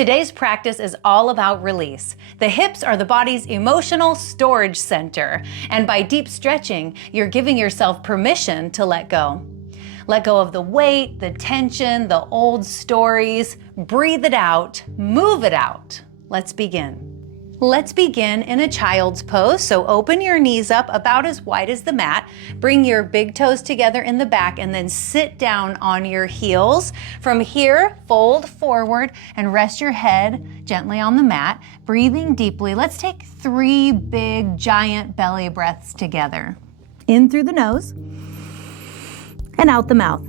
Today's practice is all about release. The hips are the body's emotional storage center, and by deep stretching, you're giving yourself permission to let go. Let go of the weight, the tension, the old stories. Breathe it out, move it out. Let's begin. Let's begin in a child's pose. So open your knees up about as wide as the mat. Bring your big toes together in the back and then sit down on your heels. From here, fold forward and rest your head gently on the mat. Breathing deeply. Let's take 3 big, giant belly breaths together. In through the nose and out the mouth.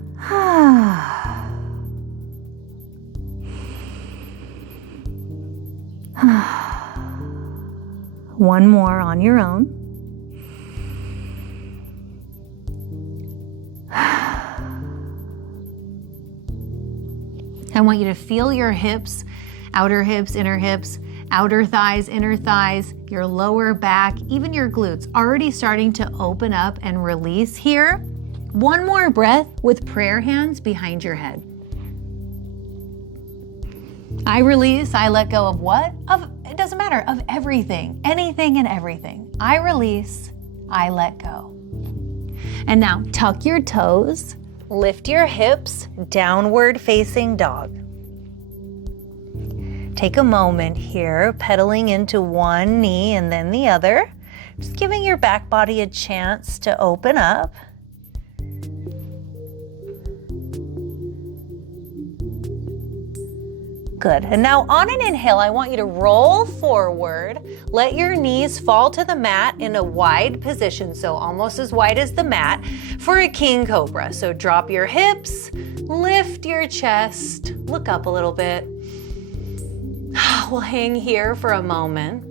One more on your own. I want you to feel your hips, outer hips, inner hips, outer thighs, inner thighs, your lower back, even your glutes already starting to open up and release here. One more breath with prayer hands behind your head. I release, I let go of what? It doesn't matter, of everything, anything and everything. I release, I let go. And now tuck your toes, lift your hips, downward facing dog. Take a moment here, pedaling into one knee and then the other. Just giving your back body a chance to open up. Good. And now on an inhale, I want you to roll forward. Let your knees fall to the mat in a wide position, so almost as wide as the mat, for a king cobra. So drop your hips, lift your chest, look up a little bit. We'll hang here for a moment.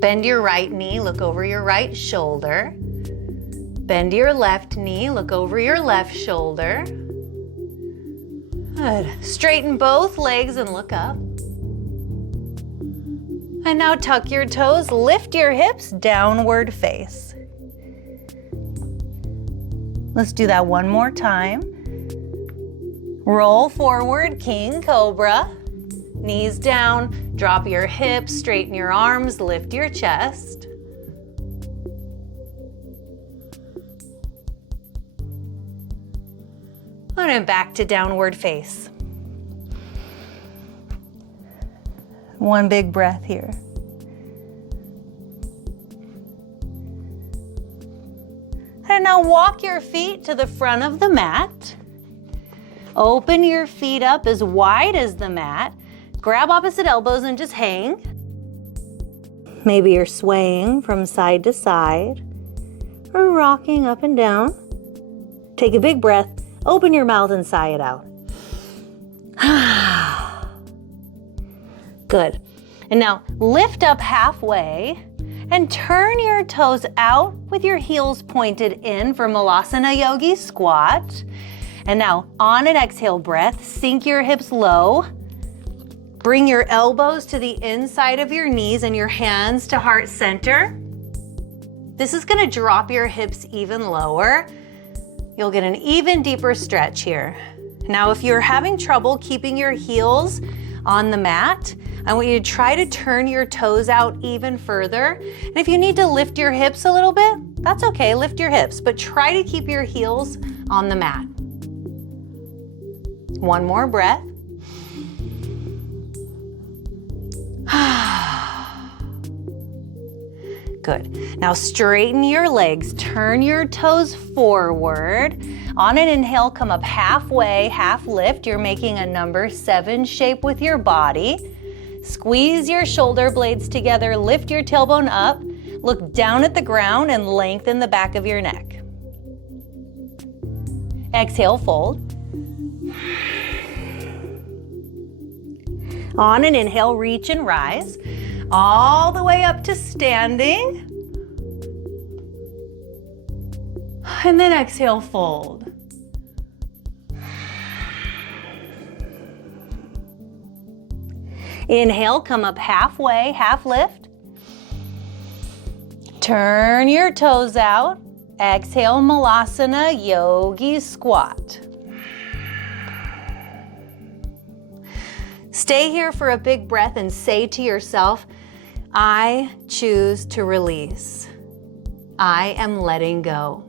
Bend your right knee, look over your right shoulder. Bend your left knee, look over your left shoulder. Good. Straighten both legs and look up. And now tuck your toes, lift your hips, downward face. Let's do that one more time. Roll forward, king cobra. Knees down, drop your hips, straighten your arms, lift your chest. And then back to downward face. One big breath here. And now walk your feet to the front of the mat. Open your feet up as wide as the mat. Grab opposite elbows and just hang. Maybe you're swaying from side to side or rocking up and down. Take a big breath. Open your mouth and sigh it out. Good. And now lift up halfway and turn your toes out with your heels pointed in for Malasana Yogi Squat. And now on an exhale breath, sink your hips low. Bring your elbows to the inside of your knees and your hands to heart center. This is going to drop your hips even lower. You'll get an even deeper stretch here. Now, if you're having trouble keeping your heels on the mat, I want you to try to turn your toes out even further. And if you need to lift your hips a little bit, that's okay, lift your hips, but try to keep your heels on the mat. One more breath. Good. Now straighten your legs, turn your toes forward. On an inhale, come up halfway, half lift. You're making a number 7 shape with your body. Squeeze your shoulder blades together, lift your tailbone up, look down at the ground and lengthen the back of your neck. Exhale, fold. On an inhale, reach and rise. All the way up to standing. And then exhale, fold. Inhale, come up halfway, half lift. Turn your toes out. Exhale, Malasana Yogi Squat. Stay here for a big breath and say to yourself, I choose to release. I am letting go.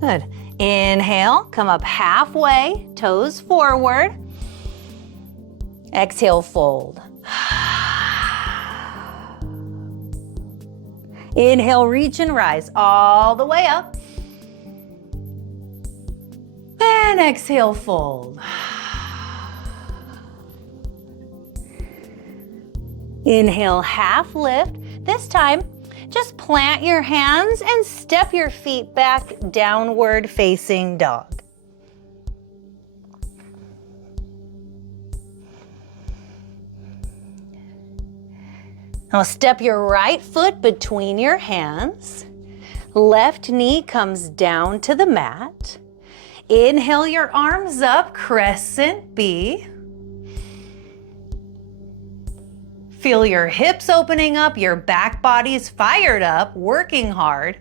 Good. Inhale, come up halfway, toes forward. Exhale, fold. Inhale, reach and rise all the way up. And exhale, fold. Inhale, half lift. This time, just plant your hands and step your feet back, downward facing dog. Now step your right foot between your hands. Left knee comes down to the mat. Inhale your arms up, crescent B. Feel your hips opening up, your back body's fired up, working hard.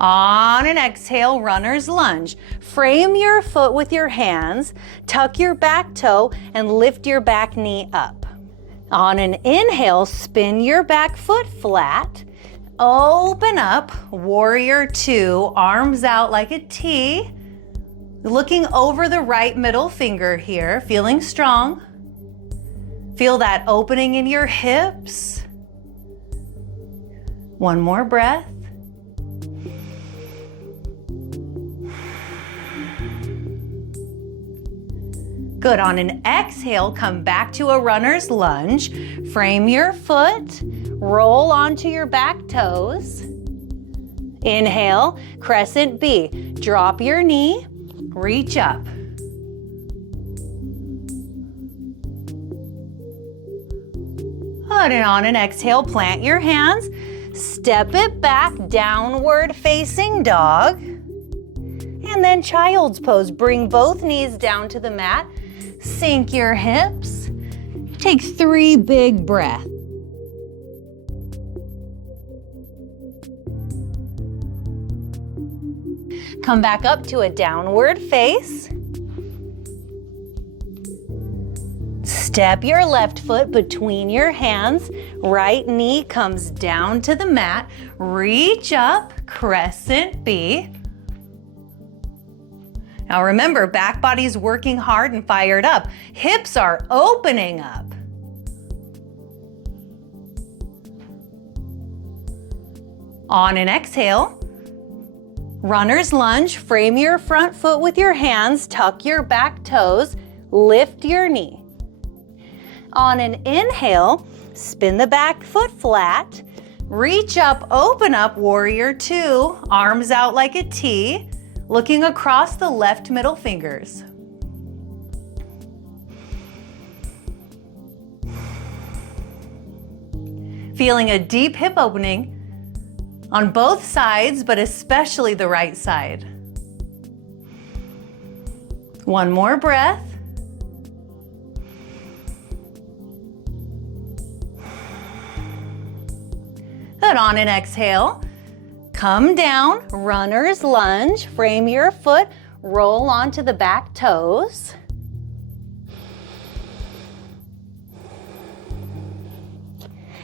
On an exhale, runner's lunge. Frame your foot with your hands, tuck your back toe, and lift your back knee up. On an inhale, spin your back foot flat. Open up, warrior two, arms out like a T. Looking over the right middle finger here, feeling strong. Feel that opening in your hips. One more breath. Good. On an exhale, come back to a runner's lunge. Frame your foot, roll onto your back toes. Inhale, crescent B. Drop your knee. Reach up. Good, and on an exhale, plant your hands, step it back, downward facing dog, and then child's pose. Bring both knees down to the mat, sink your hips, take 3 big breaths. Come back up to a downward face. Step your left foot between your hands. Right knee comes down to the mat. Reach up, crescent B. Now remember, back body's working hard and fired up. Hips are opening up. On an exhale, runner's lunge, frame your front foot with your hands, tuck your back toes, lift your knee. On an inhale, spin the back foot flat, reach up, open up, warrior two, arms out like a T, looking across the left middle fingers. Feeling a deep hip opening on both sides, but especially the right side. One more breath. Good. On an exhale, come down, runner's lunge, frame your foot, roll onto the back toes.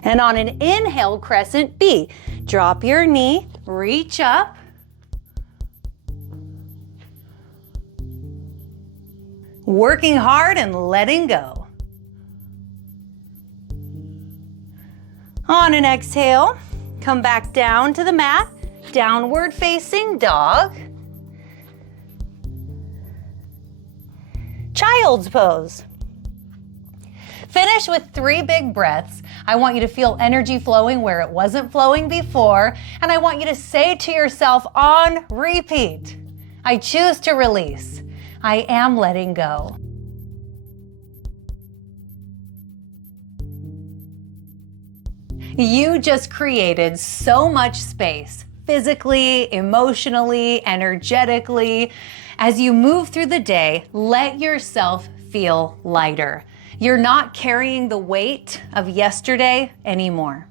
And on an inhale, crescent B. Drop your knee, reach up. Working hard and letting go. On an exhale, come back down to the mat, downward facing dog. Child's pose. Finish with 3 big breaths. I want you to feel energy flowing where it wasn't flowing before, and I want you to say to yourself on repeat, I choose to release. I am letting go. You just created so much space, physically, emotionally, energetically. As you move through the day, let yourself feel lighter. You're not carrying the weight of yesterday anymore.